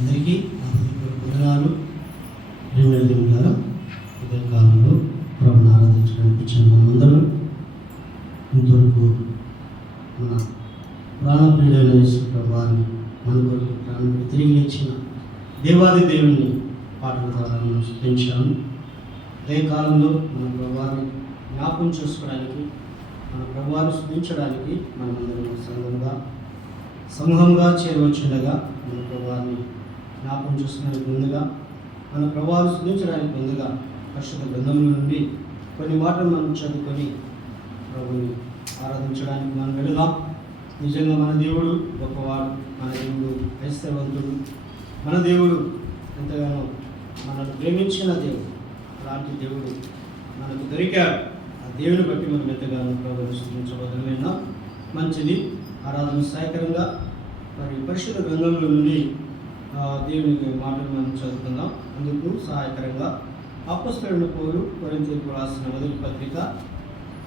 అందరికీ వందనాలు. దేవుని ఉదయకాలంలో ప్రభుని ఆరాధించడానికి వచ్చిన మనందరం ఇంతవరకు మన ప్రాణప్రియుడైన యేసు ప్రభువారిని మన కొరకు ప్రాణం తిరిగి ఇచ్చిన దేవాది దేవుని పాటల ద్వారా మనం స్తుతించాము. ఉదయకాలంలో మన ప్రభువారిని జ్ఞాపకం చేసుకోవడానికి, మన ప్రభువారిని స్తుతించడానికి మనమందరం సమూహంగా చేరవచ్చుండగా మన ప్రభువారిని జ్ఞాపకం చేసుకోవడానికి ముందుగా, మన ప్రభువారిని స్తుతించడానికి ముందుగా పరిశుద్ధ గ్రంథం నుండి కొన్ని మాటలు మనం చదువుకొని ప్రభుని ఆరాధించడానికి మనం వెళదాం. నిజంగా మన దేవుడు గొప్పవాడు, మన దేవుడు ఐశ్వర్యవంతుడు, మన దేవుడు ఎంతగానో మనల్ని ప్రేమించిన దేవుడు. అలాంటి దేవుడు మనకు దొరికాడు. ఆ దేవుని బట్టి మనం ఎంతగానో ప్రభుని స్తుతించబోతున్నాం. మంచిది, ఆరాధన సహాయకరంగా మరి పరిశుద్ధ గ్రంథంలో నుండి దేవుని మాటలు మనం చదువుకుందాం. అందుకు సహాయకరంగా అపొస్తలుడైన పౌలు కొరింథీయులకు రాసిన మొదటి పత్రిక,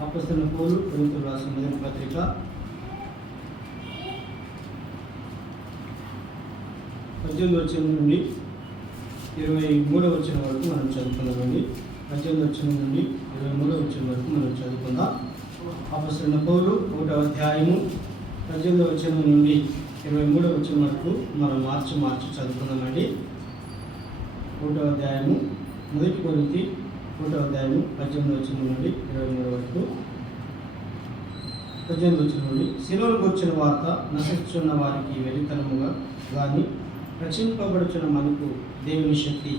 అపొస్తలుడైన పౌలు కొరింథీయులకు రాసిన మొదటి పత్రిక 18వ వచనం నుండి 23వ వచనం వరకు మనం చదువుకుందామండి. 18వ వచనం నుండి 23వ వచనం వరకు మనం చదువుకుందాం. అపొస్తలుడైన పౌలు 1వ అధ్యాయము 18వ వచనం నుండి 23వ వచనం వరకు మనం మార్చి చదువుకుందామండి. 1వ అధ్యాయము మొదటి కొరింథీ 1వ అధ్యాయము 18వ వచనం నుండి 23వ వరకు. 18వ వచనం నుండి, శిలువకు వచ్చిన వార్త నశించున్న వారికి వెలితనముగా కానీ రక్షింపబడుచున్న మనకు దేవుని శక్తి.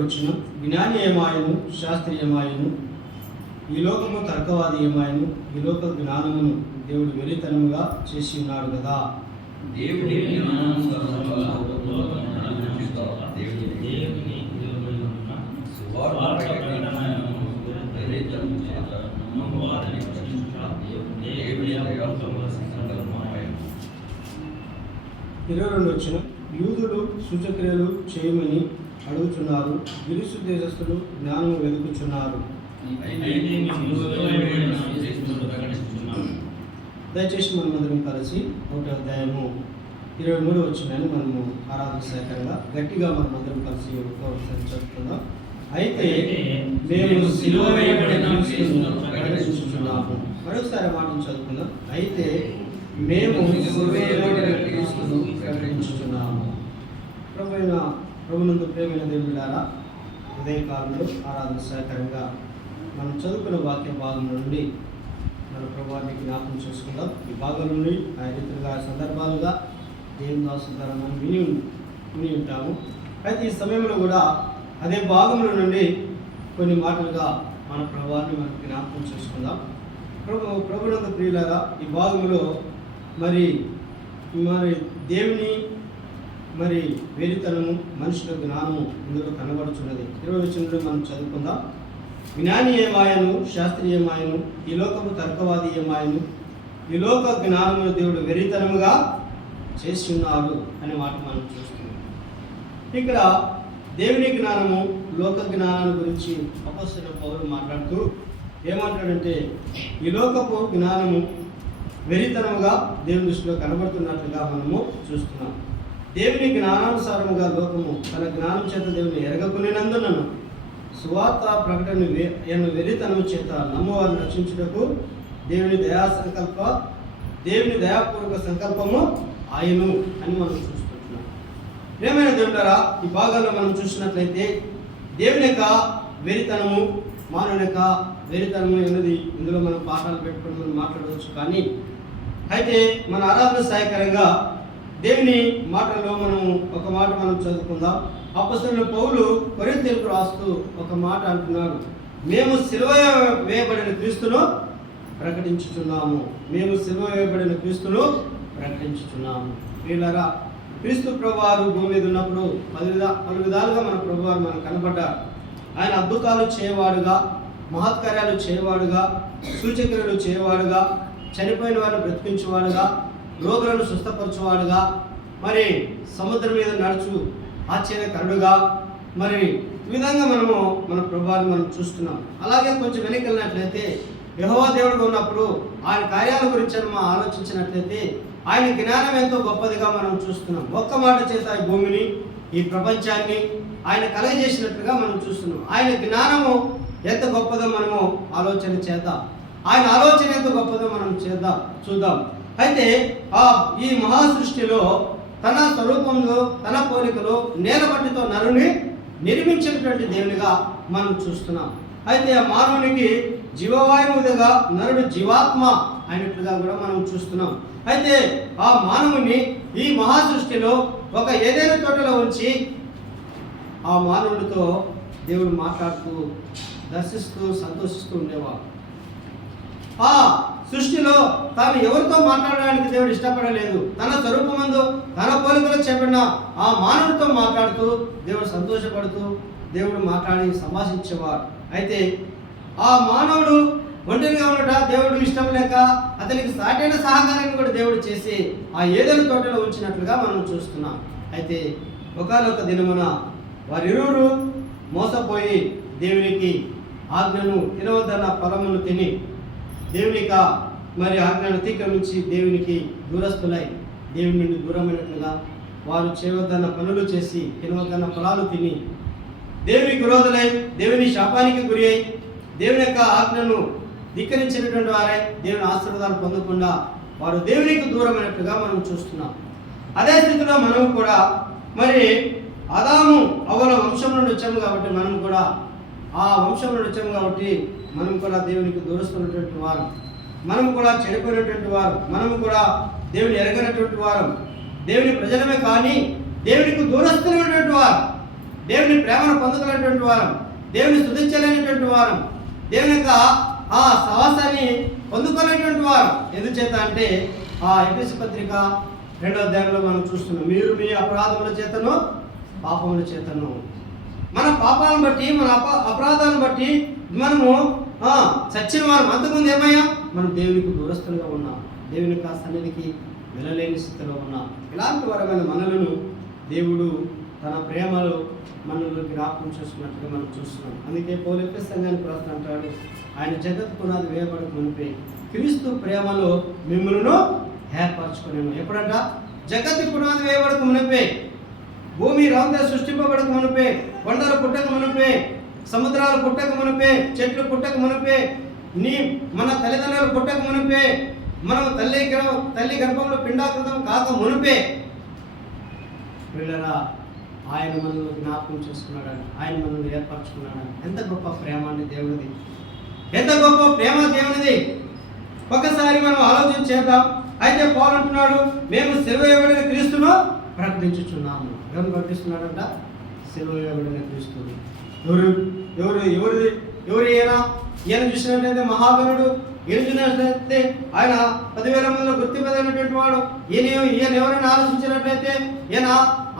వచ్చిన జ్ఞాని ఏమాయను, శాస్త్రీయమాయను, ఈ లోకము తర్కవాది ఏమాయను, ఈ లోక జ్ఞానమును దేవుడు వెలితనముగా చేసి ఉన్నాడు కదా. వచ్చిన యూదులు సూచక్రియలు చేయమని అడుగుచున్నారు, గిరిసు దేశస్థులు జ్ఞానము వెతుకుచున్నారు. దయచేసి మనమందరం కలిసి 1వ అధ్యాయము 23వ వచనాన్ని మనము ఆరాధన సహకారంగా గట్టిగా మనమందరం కలిసి ఒకసారి చదువుకుందాం. అయితే మేము సిలువ వేయబడిన క్రీస్తును ప్రకటించుచున్నాము. మరొకసారి మాటను చదువుకుందాం. అయితే మేము సిలువ వేయబడిన క్రీస్తును ప్రకటించుచున్నాము. ప్రభునందు ప్రేమైన దేవులారా, ఉదయకాలంలో ఆరాధన సహకారంగా మనం చదువుకున్న వాక్య భాగం నుండి మన ప్రభువాన్ని జ్ఞాపకం చేసుకుందాం. ఈ భాగం నుండి ఆ రీతిగా సందర్భాలుగా దేవుని దాసుల ద్వారా మనం విని ఉంటాము. అయితే ఈ సమయంలో కూడా అదే భాగంలో నుండి కొన్ని మాటలుగా మన ప్రభువాన్ని మనం జ్ఞాపకం చేసుకుందాం. ప్రభునందు ప్రియులారా, ఈ భాగంలో మరి దేవుని మరి వెలితనము, మనుషుల జ్ఞానము ఇందులో కనబడుచున్నది. 20వ వచనంలో మనం చదువుకుందాం. జ్ఞాని ఏమాయను, శాస్త్రీయమాయను, ఈ లోకము తర్కవాది ఏమాయను, ఈ లోక జ్ఞానమును దేవుడు వెరితనముగా చేసి ఉన్నాడు అనే మాట మనం చూస్తున్నాం. ఇక్కడ దేవుని జ్ఞానము, లోక జ్ఞానాన్ని గురించి అపొస్తలుడైన పౌలు మాట్లాడుతూ ఏమంటాడంటే, ఈ లోకపు జ్ఞానము వెరితనముగా దేవుని దృష్టిలో కనబడుతున్నట్లుగా మనము చూస్తున్నాం. దేవుని జ్ఞానానుసారముగా లోకము తన జ్ఞానం చేత దేవుని ఎరగకునేనందునను సువార్త ప్రకటన వెరితనము చేత నమ్మవారిని రక్షించుటకు దేవుని దయాపూర్వక సంకల్పము ఆయను అని మనం చూస్తున్నాం. ప్రియమైన దేవులారా, ఈ భాగాల్లో మనం చూసినట్లయితే దేవుని యొక్క వెరితనము, మానవుని యొక్క వెరితనము అనేది ఇందులో మనం పాఠాలు పెట్టుకుని మనం మాట్లాడవచ్చు. కానీ అయితే మన ఆరాధన సహాయకరంగా దేవుని మాటల్లో మనం ఒక మాట మనం చదువుకుందాం. అపొస్తలుడైన పౌలు కొరింథీయులకు రాస్తూ ఒక మాట అంటున్నాడు, మేము సిలువ వేయబడిన క్రీస్తును ప్రకటించుచున్నాము. మేము సిలువ వేయబడిన క్రీస్తును ప్రకటించుచున్నాము. వీళ్ళరా, క్రీస్తు ప్రభువారు భూమి మీద ఉన్నప్పుడు పలు విధాలుగా మన ప్రభువారు మనకు కనబడ్డారు. ఆయన అద్భుతాలు చేయవాడుగా, మహత్కార్యాలు చేయవాడుగా, సూచక్రియలు చేయవాడుగా, చనిపోయిన వారిని బ్రతికించేవాడుగా, రోగులను స్వస్థపరచువాడుగా, మరి సముద్రం మీద నడుచు ఆశ్చర్యకరుడుగా, మరి ఈ విధంగా మనము మన ప్రభువాన్ని మనం చూస్తున్నాం. అలాగే కొంచెం వెనక్కి వెళ్ళినట్లయితే యెహోవా దేవుడుగా ఉన్నప్పుడు ఆయన కార్యాల గురించి మనం ఆలోచించినట్లయితే ఆయన జ్ఞానం ఎంతో గొప్పదిగా మనం చూస్తున్నాం. ఒక్క మాట చేత ఈ భూమిని, ఈ ప్రపంచాన్ని ఆయన కలగజేసినట్లుగా మనం చూస్తున్నాం. ఆయన జ్ఞానము ఎంత గొప్పదో మనము ఆలోచన చేద్దాం. ఆయన ఆలోచన ఎంత గొప్పదో మనం చూద్దాం. అయితే ఈ మహా సృష్టిలో తన స్వరూపంలో తన పోలికలో నేలబట్టితో నరుని నిర్మించినటువంటి దేవునిగా మనం చూస్తున్నాం. అయితే ఆ మానవునికి జీవవాయువుగా నరుడు జీవాత్మ అయినట్లుగా కూడా మనం చూస్తున్నాం. అయితే ఆ మానవుని ఈ మహా సృష్టిలో ఒక ఏదైనా తోటలో ఉంచి ఆ మానవుడితో దేవుడు మాట్లాడుతూ దర్శిస్తూ సంతోషిస్తూ ఉండేవాడు. ఆ సృష్టిలో తాను ఎవరితో మాట్లాడడానికి దేవుడు ఇష్టపడలేదు. తన స్వరూపమందు తన పోలికలో చెప్పిన ఆ మానవుడితో మాట్లాడుతూ దేవుడు సంతోషపడుతూ దేవుడు మాట్లాడి సంభాషించేవాడు. అయితే ఆ మానవుడు ఒంటరిగా ఉండట దేవుడు ఇష్టం లేక అతనికి సాటైన సహకారాన్ని కూడా దేవుడు చేసి ఆ ఏదైనా తోటలో ఉంచినట్లుగా మనం చూస్తున్నాం. అయితే ఒకానొక దినమున వారిరువురు మోసపోయి దేవునికి ఆజ్ఞను తినవద్దన్న ఫలమును తిని దేవునిక మరి ఆజ్ఞను అతిక్రమించి దేవునికి దూరస్తులై దేవుని నుండి దూరమైనట్లుగా వారు చేయవద్దన్న పనులు చేసి తినవద్దన్న ఫలాలు తిని దేవునికి విరోధులై దేవుని శాపానికి గురి అయి దేవుని యొక్క ఆజ్ఞను ధిక్కరించినటువంటి వారై దేవుని ఆశీర్వాదాలు పొందకుండా వారు దేవునికి దూరమైనట్లుగా మనం చూస్తున్నాం. అదే స్థితిలో మనం కూడా మరి ఆదాము అవ్వల వంశం నుండి వచ్చాము కాబట్టి మనం కూడా ఆ వంశం నుండి వచ్చాము కాబట్టి మనం కూడా దేవునికి దూరస్తున్నటువంటి వారం, మనం కూడా చెడిపోయినటువంటి వారు, మనం కూడా దేవుని ఎరగనటువంటి వారం, దేవుని ప్రజలమే కానీ దేవునికి దూరస్తున్నటువంటి వారు, దేవుని ప్రేమను పొందగలటువంటి వారం, దేవుని స్తుతించలేనటువంటి వారం, దేవుని యొక్క ఆ సహవాసాన్ని పొందుకోలేటువంటి వారు. ఎందుచేత అంటే ఆ ఎఫెసీ పత్రిక 2వ అధ్యాయంలో మనం చూస్తున్నాం, మీరు మీ అపరాధముల చేతను పాపముల చేతను, మన పాపాలను బట్టి మన అపరాధాలను బట్టి మనము చచ్చిన వారు. అంతకుముందు ఏమయ్యా మనం దేవునికి దూరస్తులుగా ఉన్నాం, దేవుని యొక్క సన్నిధికి వెళ్ళలేని స్థితిలో ఉన్నాం. ఇలాంటి వరమైన మనలను దేవుడు తన ప్రేమలో మనల్ని జ్ఞాపకం చేసుకున్నట్టుగా మనం చూస్తున్నాం. అందుకే పౌలు ఎఫెసీ సంఘానికి రాస్తూ అంటాడు, ఆయన జగత్ పునాది వేయబడక మునిపే క్రీస్తు ప్రేమలో మిమ్మల్ని ఏర్పరచుకునేను. ఎప్పుడంట? జగత్ పునాది వేయబడక మునిపే, భూమి రాంత సృష్టింపబడక మునిపే, కొండలు పుట్టక మునిపే, సముద్రాలు పుట్టక మునిపే, చెట్లు పుట్టక మునిపే, మన తల్లిదండ్రులు పుట్టక మునిపే, మనం తల్లి గర్భంలో పిండాకృతం కాక మునిపే పిల్లరా ఆయన మనల్ని జ్ఞాపకం చేసుకున్నాడని, ఆయన మనల్ని ఏర్పరచుకున్నాడని. ఎంత గొప్ప ప్రేమ అండి దేవునిది, ఎంత గొప్ప ప్రేమ దేవునిది. ఒకసారి మనం ఆలోచన చేద్దాం. అయితే పౌలు అంటున్నాడు, మేము సిలువ వేయబడిన క్రీస్తును ప్రకటించుచున్నాము. ఎవరు ప్రకటిస్తున్నాడంట? సిలువ వేయబడిన క్రీస్తుని. ఎవరు ఈయన చూసినట్లయితే మహాగణుడు, ఈయన చూసినట్లయితే ఆయన 10,000 మందిలో గుర్తింపదైనటువంటి వాడు. ఈయన ఎవరైనా ఆలోచించినట్లయితే ఈయన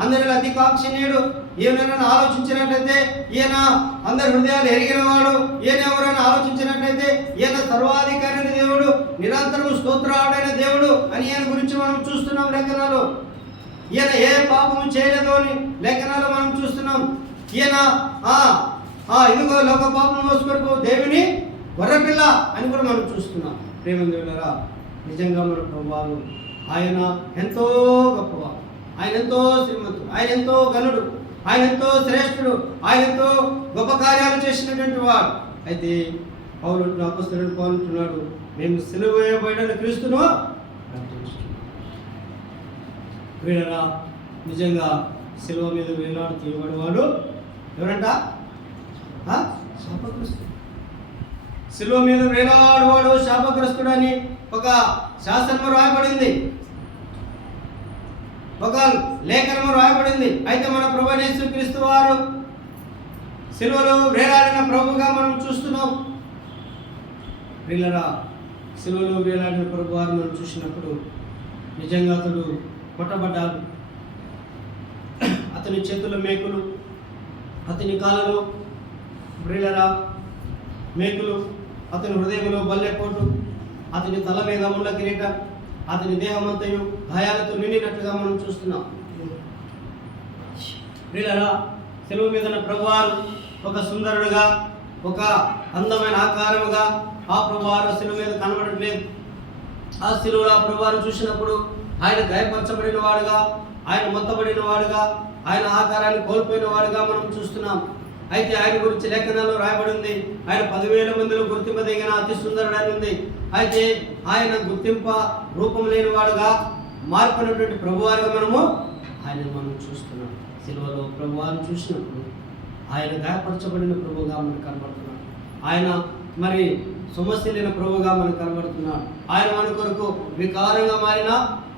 అందరిలో అతి కాంక్షణీయుడు. ఈయన ఆలోచించినట్లయితే ఈయన అందరి హృదయాలు ఎరిగిన వాడు. ఈయన ఎవరైనా ఆలోచించినట్లయితే ఈయన సర్వాధికారి అయిన దేవుడు, నిరంతరము స్తోత్రాడైన దేవుడు అని ఈయన గురించి మనం చూస్తున్నాం లేఖనాలు. ఈయన ఏ పాపము చేయలేదు అని లేఖనాలు మనం చూస్తున్నాం. ఈయన ఇదిగో లోక పాపం మోసుకొరకు దేవుని గొర్రెపిల్ల అని కూడా మనం చూస్తున్నాం. ప్రేమందులారా, నిజంగా మన ప్రభువారు ఆయన ఎంతో గొప్పవాడు, ఆయన ఎంతో శ్రీమంతుడు, ఆయన ఎంతో ఘనుడు, ఆయన ఎంతో శ్రేష్ఠుడు, ఆయన ఎంతో గొప్ప కార్యాలు చేసినటువంటి వాడు. అయితే అపోస్తలుడు పౌలు అంటున్నాడు, మేము సిలువ వేయబడిన క్రీస్తును ప్రకటించుతున్నాం. వీడరా నిజంగా సిలువ మీద వేలాడు తీయబడేవాడు ఎవరంట? శాపగ్రస్తుడు. సిలువ మీద వేలాడువాడు శాపగ్రస్తుడు అని ఒక శాసనము రాయబడింది, ఒక లేఖనము రాయబడింది. అయితే మన ప్రభువైన యేసుక్రీస్తు వారు సిలువలో వేలాడిన ప్రభుగా మనం చూస్తున్నాం. వీళ్ళరా సిలువలో వేలాడిన ప్రభు వారు మనం చూసినప్పుడు నిజంగా అతడు కొట్టబడ్డాడు. అతని చేతుల మేకులు, అతని కాళ్ళలో బ్రిల్లరా మేకులు, అతని హృదయంలో బల్లెపోటు, అతని తల మీద ముళ్ళ కిరీటం, అతని దేహమంతయు గాయాలతో నిండినట్లుగా మనం చూస్తున్నాం. ప్రియులారా, సెలవు మీద ప్రభువారు ఒక సుందరుడుగా, ఒక అందమైన ఆకారముగా ఆ ప్రభువారు శిలువ మీద కనబడట్లేదు. ఆ శిలువలో ఆ ప్రభువారు చూసినప్పుడు ఆయన గాయపరచబడిన వాడుగా, ఆయన మొత్తబడిన వాడుగా, ఆయన ఆకారాన్ని కోల్పోయిన వాడుగా మనం చూస్తున్నాం. అయితే ఆయన గురించి లేఖనాల్లో రాయబడి ఉంది, ఆయన 10,000 మందిలో గుర్తింపదగిన అతి సుందరుడని ఉంది. అయితే ఆయన గుర్తింప రూపం లేని వాడుగా మార్పునటువంటి ప్రభువారుగా ఆయన చూస్తున్నాం. శిలువలో ప్రభువారిని చూసినప్పుడు ఆయన గాయపరచబడిన ప్రభువుగా మనకు కనబడుతున్నాడు. ఆయన మరి సమస్య లేని ప్రభువుగా మనకు కనబడుతున్నాడు. ఆయన మన కొరకు వికారంగా మారిన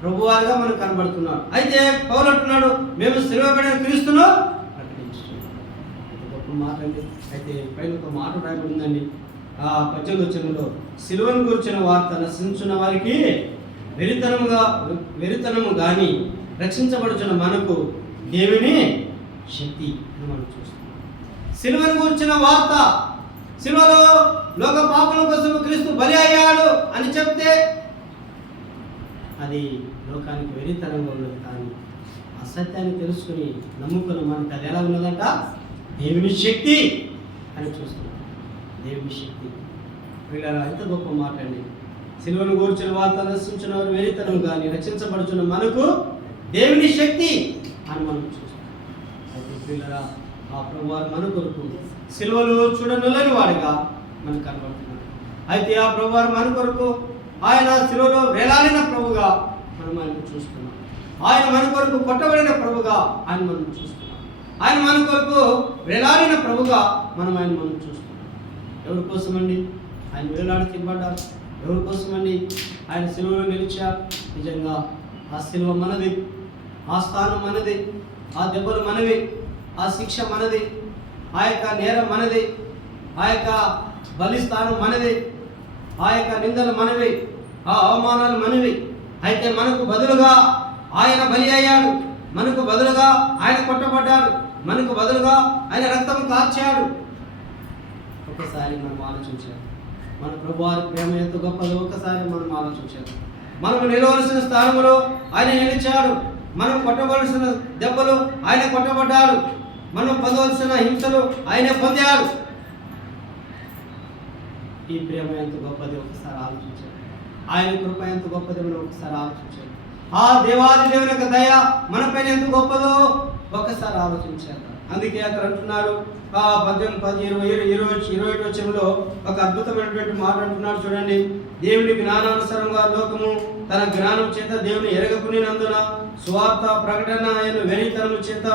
ప్రభువారుగా మనకు కనబడుతున్నాడు. అయితే పౌలు అంటున్నాడు, మేము సిలువబడిన క్రీస్తును ప్రకటించుతున్నాం. గొప్ప మాట అండి. అయితే పైన ఒక మాట రాయబడిందండి, 18వ వచనంలో, సిలువను గురించిన వార్త నశించిన వారికి వెరితనము కానీ రక్షించబడుచున్న మనకు దేవుని శక్తి అని మనం చూస్తున్నాం. సిలువను గురించిన వార్త, సిలువలో లోక పాపల కోసం క్రీస్తు బలి అయ్యాడు అని చెప్తే అది లోకానికి వెరితనంగా ఉన్నది. కానీ ఆ సత్యాన్ని తెలుసుకుని నమ్ముకున్న మనకు అది ఎలా ఉన్నదంట, దేవుని శక్తి అని చూస్తున్నాం. దేవుని శక్తి వీళ్ళ ఎంత గొప్ప మాట అండి. సిలువను గూర్చిన వార్త నశించిన వారు వెరితనం కానీ రక్షించబడుచున్న మనకు దేవుని శక్తి అని మనం చూస్తాం. అయితే పిల్లరా, ఆ ప్రభువారు మన కొరకు సిలువలో చూడనులేని వాడిగా మనకు కనబడుతున్నాడు. అయితే ఆ ప్రభువారు మన కొరకు ఆయన సిలువలో వేలాడిన ప్రభుగా మనం ఆయన చూస్తున్నాం. ఆయన మన కొరకు కొట్టబడిన ప్రభుగా ఆయన మనం చూస్తున్నాం. ఆయన మన కొరకు వేలాడిన ప్రభుగా ఆయన చూస్తున్నాం. ఎవరి కోసమండి ఆయన వేలాడి తినబడ్డారు? ఎవరి కోసమండి ఆయన సిలువలో నిలిచారు? నిజంగా ఆ సిలువ మనది, ఆ స్థానం మనది, ఆ దెబ్బలు మనవి, ఆ శిక్ష మనది, ఆ యొక్క నేరం మనది, ఆ యొక్క బలిస్థానం మనది, ఆ యొక్క నిందలు మనవి, ఆ అవమానాలు మనవి. అయితే మనకు బదులుగా ఆయన బలి అయ్యాడు, మనకు బదులుగా ఆయన కొట్టబడ్డాడు, మనకు బదులుగా ఆయన రక్తం కార్చాడు. ఒకసారి మనం ఆలోచించాలి, మన ప్రభువారి ప్రేమ ఎంత గొప్పదో ఒకసారి మనం ఆలోచించాలి. మనం నిలవలసిన స్థానంలో ఆయన నిలిచాడు, మనం కొట్టవలసిన దెబ్బలు ఆయన కొట్టబడ్డాడు, మనం పొందవలసిన హింసలు ఆయనే పొందాడు. ఈ ప్రేమ ఎంత గొప్పది ఒకసారి ఆలోచించాలి. ఆయన కృప ఎంత గొప్పది మనం ఒకసారి ఆలోచించాలి. ఆ దేవాది దేవుని యొక్క దయ మన పైన ఎంత గొప్పదో ఒక్కసారి ఆలోచించాలి. అందుకే అక్కడ అంటున్నాడు 18-20 వచనంలో ఒక అద్భుతమైనటువంటి మాట అంటున్నాడు. చూడండి, దేవుని జ్ఞానానుసారంగా లోకము తన జ్ఞానం చేత దేవుని ఎరగకునినందున సువార్త ప్రకటన ఆయన వెరితనము చేత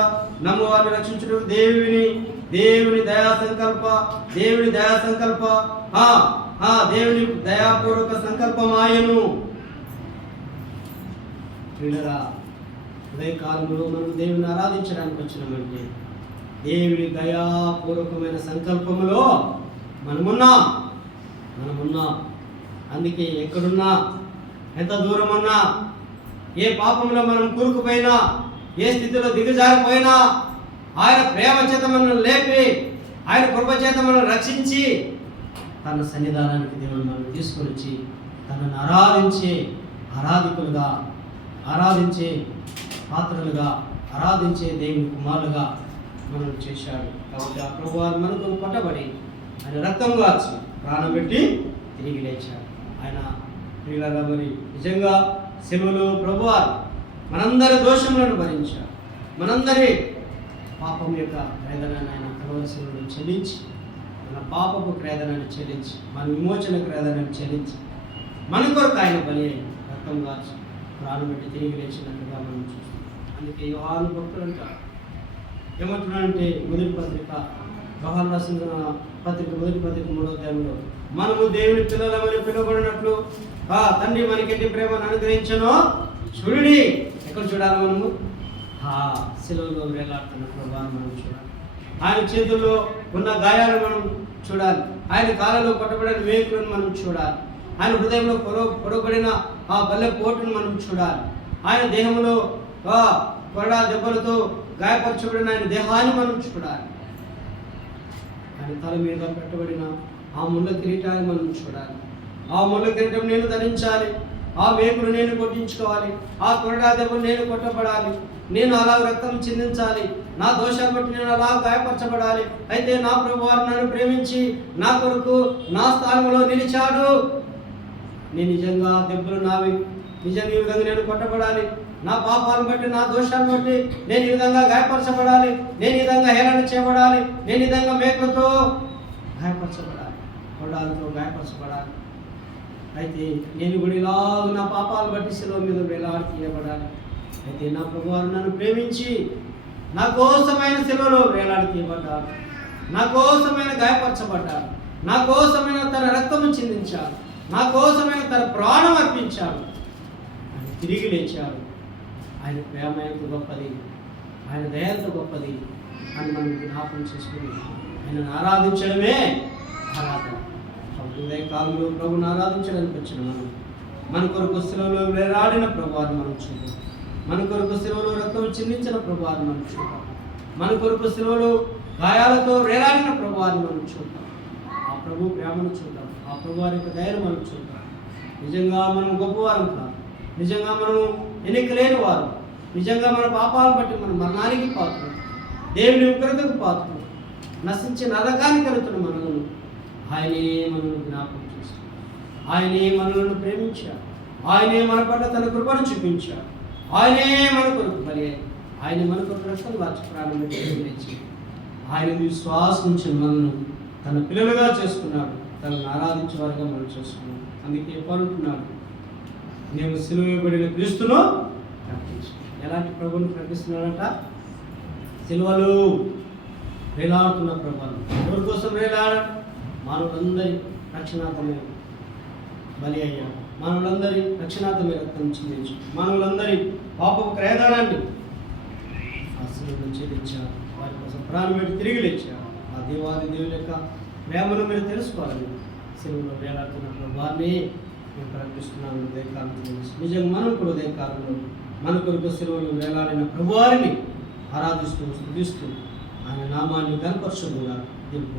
నమ్మువారిని రక్షించుటకు దేవుని దయా సంకల్ప దేవుని దయాపూర్వక సంకల్పమాయను. వీళ్ళరా, ఉదయకాలంలో మనం దేవుని ఆరాధించడానికి వచ్చినామంటే దేవుని దయాపూర్వకమైన సంకల్పములో మనమున్నాం. అందుకే ఎక్కడున్నా, ఎంత దూరం ఉన్నా, ఏ పాపంలో మనం కూరుకుపోయినా, ఏ స్థితిలో దిగజారిపోయినా, ఆయన ప్రేమ చేత మనం లేపి, ఆయన కృప చేత మనం రక్షించి తన సన్నిధానానికి దేవుడు మనం తీసుకొని వచ్చి తనను ఆరాధించే పాత్రలుగా, ఆరాధించే దేవుని కుమారులుగా మనం చేశాడు. కాబట్టి ఆ ప్రభువారు మనకు కొట్టబడి ఆయన రక్తం గార్చి ప్రాణం పెట్టి తిరిగి లేచాడు. ఆయన ప్రియులారా, మరి నిజంగా సిలువలో ప్రభువారు మనందరి దోషములను భరించాడు. మనందరి పాపం యొక్క వేదనను ఆయన కలవలసిన చెల్లించి, మన పాపపు క్రేదనాన్ని చెల్లించి, మన విమోచన క్రేదనాన్ని చెల్లించి మన కొరకు ఆయన బలి రక్తం గార్చి ప్రాణం పెట్టి తిరిగి లేచినట్టుగా మనం చూస్తాం. అందుకే యోహాను భక్తులు అంటారు, ఏమంటున్నాడంటే యోహాను రాసిన పత్రిక 3వ అధ్యాయంలో, మనము దేవుని పిల్లలమని పిలువబడినట్లు తండ్రి మనకెట్టి ప్రేమను అనుగ్రహించను చూడండి. ఎక్కడ చూడాలి? మనము శిలువలో వేలాడుతున్న ప్రభువాన్ని మనం చూడాలి. ఆయన చేతుల్లో ఉన్న గాయాలను మనం చూడాలి. ఆయన కాళ్ళలో కొట్టబడిన వేకులను మనం చూడాలి. ఆయన హృదయంలో పొడవబడిన ఆ బల్లె పోటును మనం చూడాలి. ఆయన దేహంలో కొరడా దెబ్బలతో గాయపరచబడిన ఆయన దేహాన్ని మనం చూడాలి. ఆయన తల మీద పెట్టబడిన ఆ ముళ్ళ కిరీటాన్ని మనం చూడాలి. ఆ ముళ్ళ కిరీటం నేను ధరించాలి, ఆ వేకుడు నేను కొట్టించుకోవాలి, ఆ కొరడా దెబ్బలు నేను కొట్టబడాలి, నేను అలా రక్తం చిందించాలి, నా దోషాన్ని బట్టి నేను అలా గాయపరచబడాలి. అయితే నా ప్రభువారు నన్ను ప్రేమించి నా కొరకు నా స్థానంలో నిలిచాడు. నేను నిజంగా దెబ్బలు నావి, నిజంగా ఈ విధంగా నేను కొట్టబడాలి. నా పాపాలను బట్టి నా దోషాన్ని బట్టి నేను ఈ విధంగా గాయపరచబడాలి. నేను ఈ విధంగా హేళన చేయబడాలి. నేను ఈ విధంగా మేకలతో గాయపరచబడాలి, కొడాలతో గాయపరచబడాలి. అయితే నేను కూడా ఇలా నా పాపాలను బట్టి శిలువ మీద వేలాడి తీయబడాలి. అయితే నా ప్రభువారు నన్ను ప్రేమించి నా కోసమైన శిలువలో వేలాడి తీయబడ్డాడు, నా కోసమైన గాయపరచబడ్డాడు, నా కోసమైన తన రక్తము చిందించాడు, నా కోసమైన తన ప్రాణం అర్పించాడు. ఆయన తిరిగి లేచాడు. ఆయన ప్రేమ ఎంత గొప్పది, ఆయన దయ ఎంత గొప్పది అని మనం జ్ఞాపకం చేసుకుని ఆయనను ఆరాధించడమే ఆరాధన. ఉదయకాలంలో ప్రభుని ఆరాధించడానికి వచ్చిన మన కొరకు శిలువలో వేలాడిన ప్రభువాన్ని మనం చూద్దాం. మన కొరకు శిలువలో రక్తం చిందించిన ప్రభువాన్ని మనం చూద్దాం. మన కొరకు శిలువలో గాయాలతో వేలాడిన ప్రభువాన్ని మనం చూద్దాం. ఆ ప్రభు ప్రేమను చూద్దాం, ఆ ప్రభువారి యొక్క దయను మనం చూద్దాం. నిజంగా మనం గొప్పవారం కాదు, నిజంగా మనం ఎన్నిక లేని వారు, నిజంగా మన పాపాలను బట్టి మన మరణానికి పాత్రలు, దేవుని ఉగ్రతకు పాత్రలు, నశించి నరకానికి వెళుతున్న మనలను ఆయనే మనల్ని జ్ఞాపకం చేస్తాడు. ఆయనే మనలను ప్రేమించాడు. ఆయనే మన పట్ల తన కృపను చూపించాడు. ఆయనే మన కొరకు బలి, ఆయనే మన కొరకు రక్తం వార్చి ప్రాణం పెట్టి ఆయన విశ్వాసం నుంచి మనల్ని తన పిల్లలుగా చేసుకున్నాడు, తనను ఆరాధించే వారిగా మనం చేసుకున్నాం. అందుకే పలుకున్నాడు, నేను సిలువబడిన క్రీస్తును ప్రకటించు. ఎలాంటి ప్రభువుని ప్రకటిస్తున్నాడంట? సిలువలు వేలాడుతున్న ప్రభువును. ఎవరి కోసం వేలాడ? మానవులందరి రక్షణార్థమే బలి అయ్యాడు. మానవులందరి రక్షణార్థమే రక్తం చిందించు. మానవులందరి పాపపు క్రయదానాన్ని ఆ సిలువలో చెల్లించాడు. వారి కోసం ప్రాణం పెట్టి తిరిగి లేచాడు. ఆ దేవాది దేవుని యొక్క ప్రేమను మీరు తెలుసుకోవాలని సిలువలో వేలాడుతున్న ప్రభువాన్ని నేను ప్రకటిస్తున్నాను. ఉదయకాలంలో నిజంగా మనం కూడా ఉదయకాలంలో మన కొరకు సిలువలో వేలాడిన ప్రభువారిని ఆరాధిస్తూ స్తుతిస్తూ ఆయన నామాన్ని కనపరచుగా దేవుని